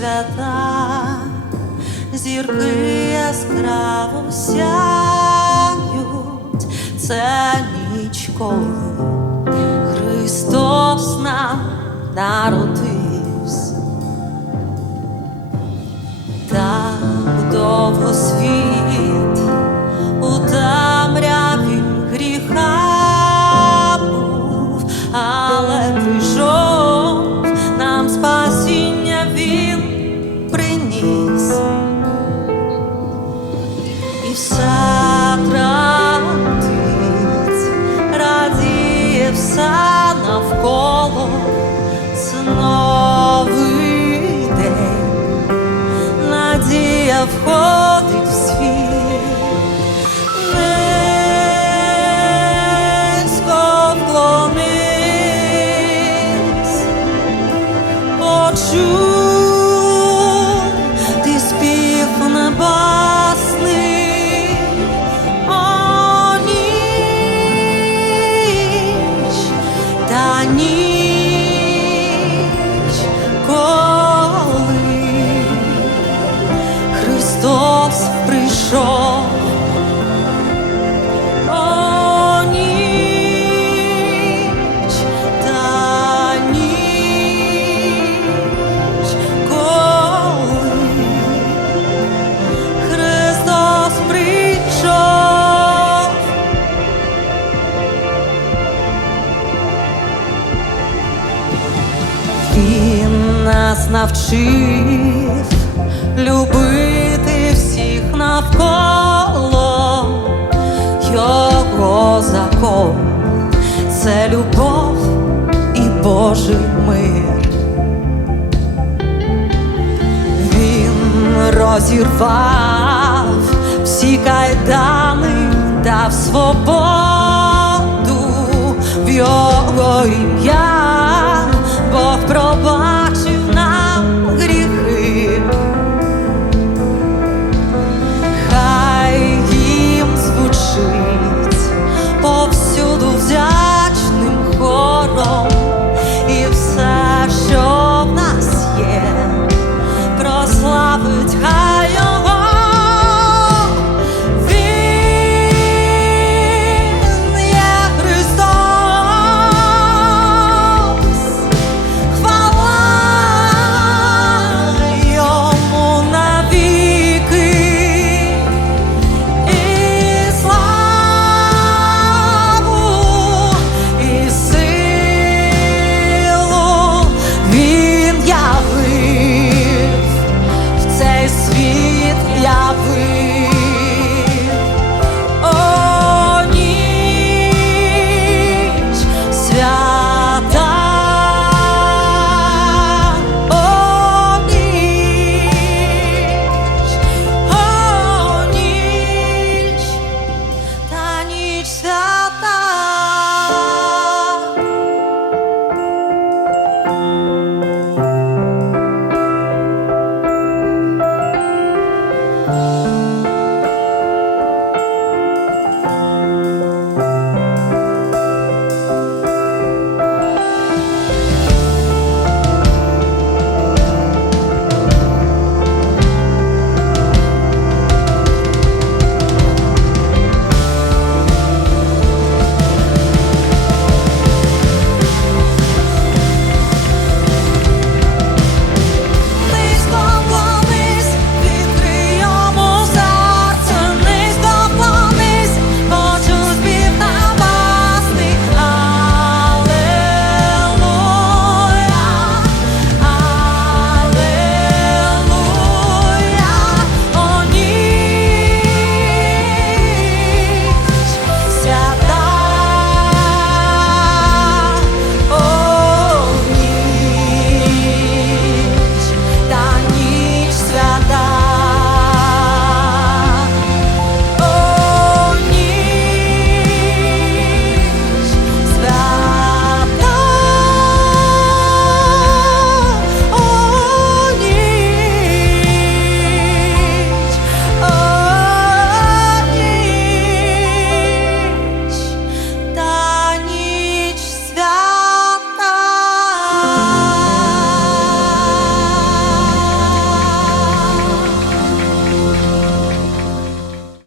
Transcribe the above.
свята, зірки яскраво сяють, це ніч, коли Христос нам народився. І все навчив любити всіх навколо Його закон це любов і Божий мир. Він розірвав всі кайдани, дав свободу в його ім'я